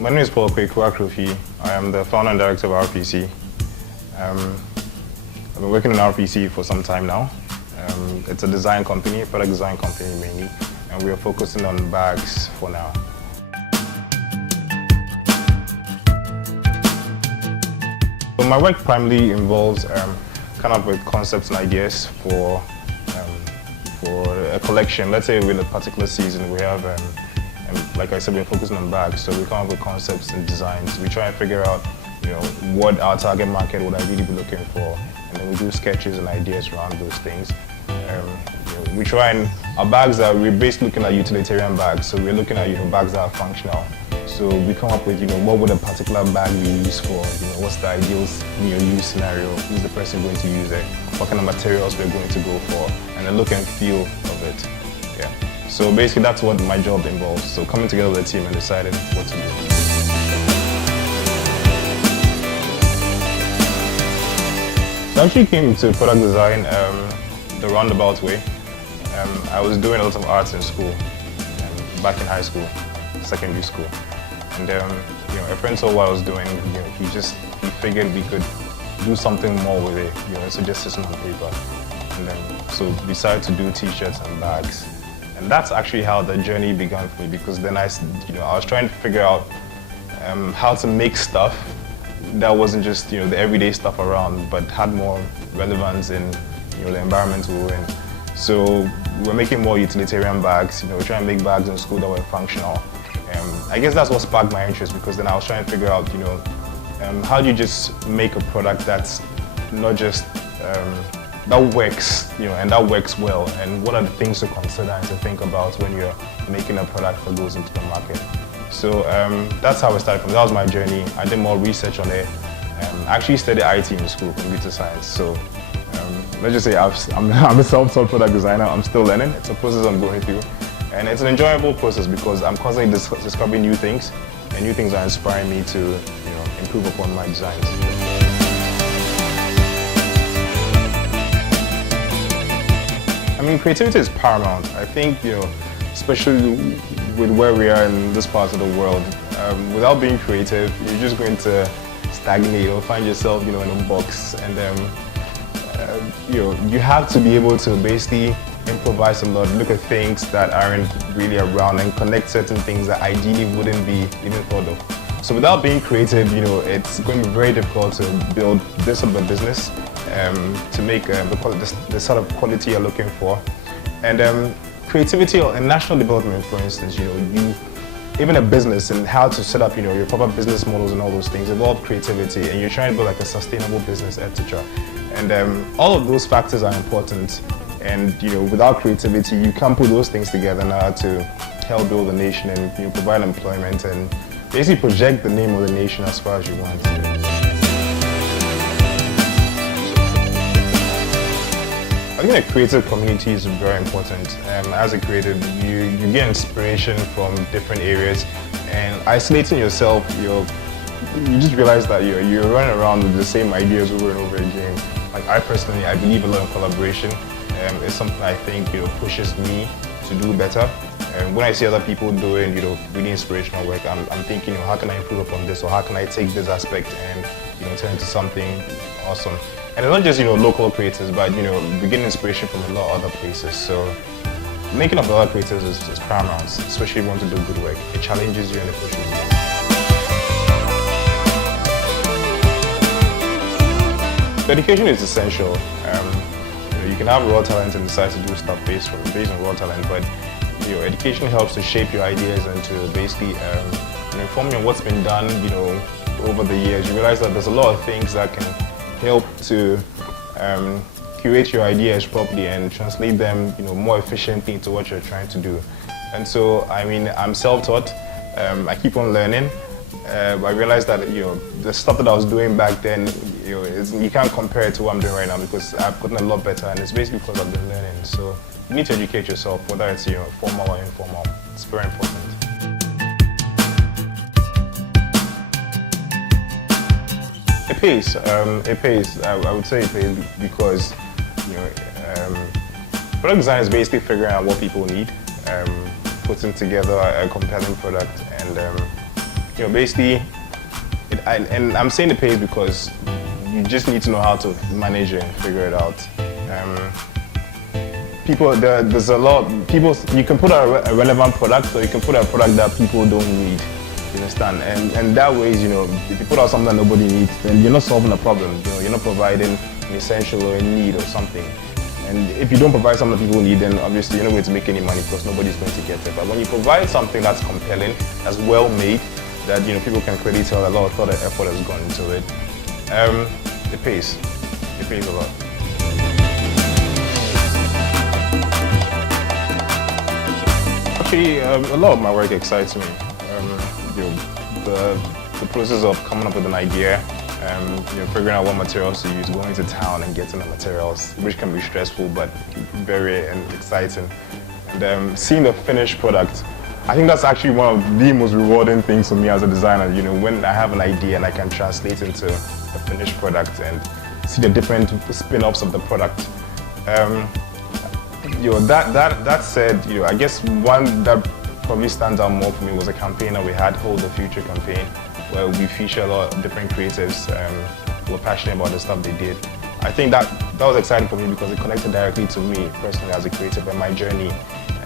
My name is Paul Kweku Akrofie. I am the founder and director of RPC. I've been working in RPC for some time now. It's a design company, a product design company mainly, and we are focusing on bags for now. So my work primarily involves kind of with concepts and ideas for a collection. Let's say in a particular season we have, like I said, we're focusing on bags, so we come up with concepts and designs. We try and figure out, what our target market would ideally be looking for, and then we do sketches and ideas around those things. We try and we're basically looking at utilitarian bags, so we're looking at bags that are functional. So we come up with what would a particular bag be used for? What's the ideal use scenario? Who's the person going to use it? What kind of materials we're going to go for? And the look and feel of it. Yeah. So basically that's what my job involves. So coming together with a team and deciding what to do. So I actually came to product design the roundabout way. I was doing a lot of arts in school, back in high school, secondary school. And a friend saw what I was doing. He figured we could do something more with it. So just system on paper. And then so we decided to do T-shirts and bags. And that's actually how the journey began for me, because then I was trying to figure out how to make stuff that wasn't just the everyday stuff around, but had more relevance in the environment we were in. So we were making more utilitarian bags. We're trying to make bags in school that were functional. I guess that's what sparked my interest, because then I was trying to figure out, how do you just make a product that's not just that works, and that works well, and what are the things to consider and to think about when you're making a product that goes into the market. So that's how I started from. That was my journey. I did more research on it. I actually studied IT in school, computer science. So let's just say I'm a self-taught product designer. I'm still learning. It's a process I'm going through. And it's an enjoyable process because I'm constantly discovering new things, and new things are inspiring me to improve upon my designs. I mean, creativity is paramount. I think, especially with where we are in this part of the world, without being creative, you're just going to stagnate or find yourself, in a box. And you have to be able to basically improvise a lot, look at things that aren't really around, and connect certain things that ideally wouldn't be even thought of. So without being creative, it's going to be very difficult to build this sort of a business, to make the sort of quality you're looking for. And creativity and national development, for instance, even a business and how to set up your proper business models and all those things involve creativity, and you're trying to build like a sustainable business, etc. And all of those factors are important. And without creativity, you can't put those things together now to help build a nation and provide employment and basically project the name of the nation as far as you want. I think a creative community is very important. As a creative, you get inspiration from different areas, and isolating yourself, you just realize that you're running around with the same ideas over and over again. Like I believe a lot in collaboration. It's something I think pushes me to do better. And when I see other people doing really inspirational work, I'm thinking, how can I improve upon this, or how can I take this aspect and turn it into something awesome. And it's not just local creators, but we get inspiration from a lot of other places. So making up other creators is paramount, especially if you want to do good work. It challenges you and it pushes you. So education is essential. You can have raw talent and decide to do stuff based on raw talent, but education helps to shape your ideas and to basically inform you on what's been done over the years. You realize that there's a lot of things that can help to curate your ideas properly and translate them more efficiently into what you're trying to do. And so, I mean, I'm self-taught. I keep on learning. I realized that the stuff that I was doing back then, you can't compare it to what I'm doing right now, because I've gotten a lot better, and it's basically because I've been learning. So you need to educate yourself, whether it's formal or informal. It's very important. It pays. It pays. I would say it pays because product design is basically figuring out what people need, putting together a compelling product, and basically, and I'm saying the pace because you just need to know how to manage it and figure it out. There's a lot of people. You can put out a relevant product, or you can put out a product that people don't need. You understand? And that way, if you put out something that nobody needs, then you're not solving a problem. You're not providing an essential or a need or something. And if you don't provide something that people need, then obviously you're not going to make any money because nobody's going to get it. But when you provide something that's compelling, that's well made, that people can credit tell a lot of thought and effort has gone into it, it pays. It pays a lot. Actually, a lot of my work excites me. The process of coming up with an idea, figuring out what materials to use, going to town and getting the materials, which can be stressful but very exciting. And seeing the finished product, I think that's actually one of the most rewarding things for me as a designer. When I have an idea and I can translate into a finished product and see the different spin-offs of the product. That said, I guess one that probably stands out more for me was a campaign that we had, Hold the Future campaign, where we feature a lot of different creatives who were passionate about the stuff they did. I think that was exciting for me because it connected directly to me personally as a creative and my journey.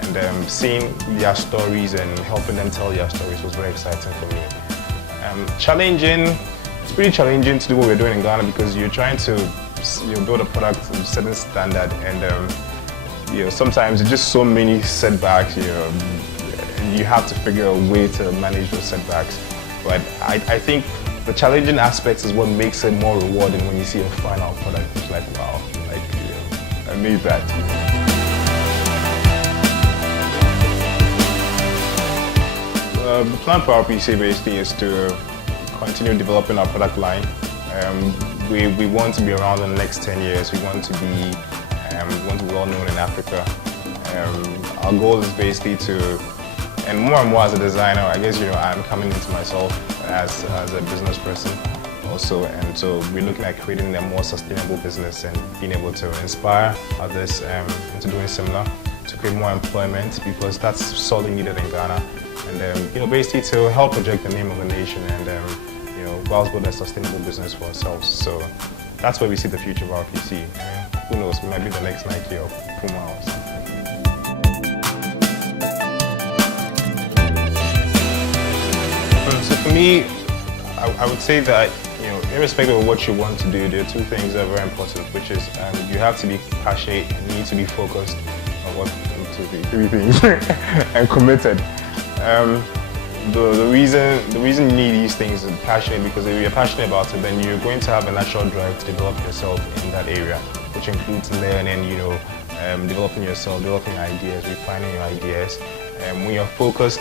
And seeing their stories and helping them tell their stories was very exciting for me. Challenging, it's pretty challenging to do what we're doing in Ghana because you're trying to build a product of a certain standard, and sometimes there's just so many setbacks, and you have to figure a way to manage those setbacks. But I think the challenging aspects is what makes it more rewarding when you see a final product. It's like, wow, I made that. The plan for RPC basically is to continue developing our product line. We want to be around in the next 10 years. We want to be well known in Africa. Our goal is basically to, and more as a designer, I guess I'm coming into myself as a business person also, and so we're looking at creating a more sustainable business and being able to inspire others into doing similar, to create more employment because that's sorely needed in Ghana, and basically to help project the name of the nation and whilst build a sustainable business for ourselves. So that's where we see the future of RPC. Who knows, we might be the next Nike or Puma or something. So for me, I would say that, irrespective of what you want to do, there are two things that are very important, which is you have to be passionate and you need to be focused on what three things and committed. The reason you need these things is passionate, because if you're passionate about it, then you're going to have a natural drive to develop yourself in that area, which includes learning, developing yourself, developing ideas, refining your ideas. And when you're focused,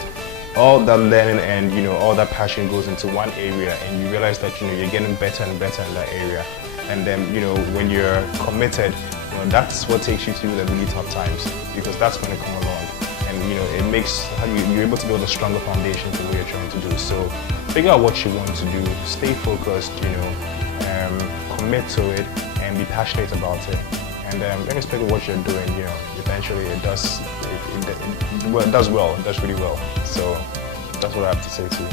all that learning and all that passion goes into one area, and you realize that you're getting better and better in that area. And then when you're committed, that's what takes you through the really tough times, because that's going to come along. And it makes you're able to build a stronger foundation for what you're trying to do. So figure out what you want to do, stay focused, commit to it, and be passionate about it. And irrespective of what you're doing, eventually it does well, it does really well. So that's what I have to say to you.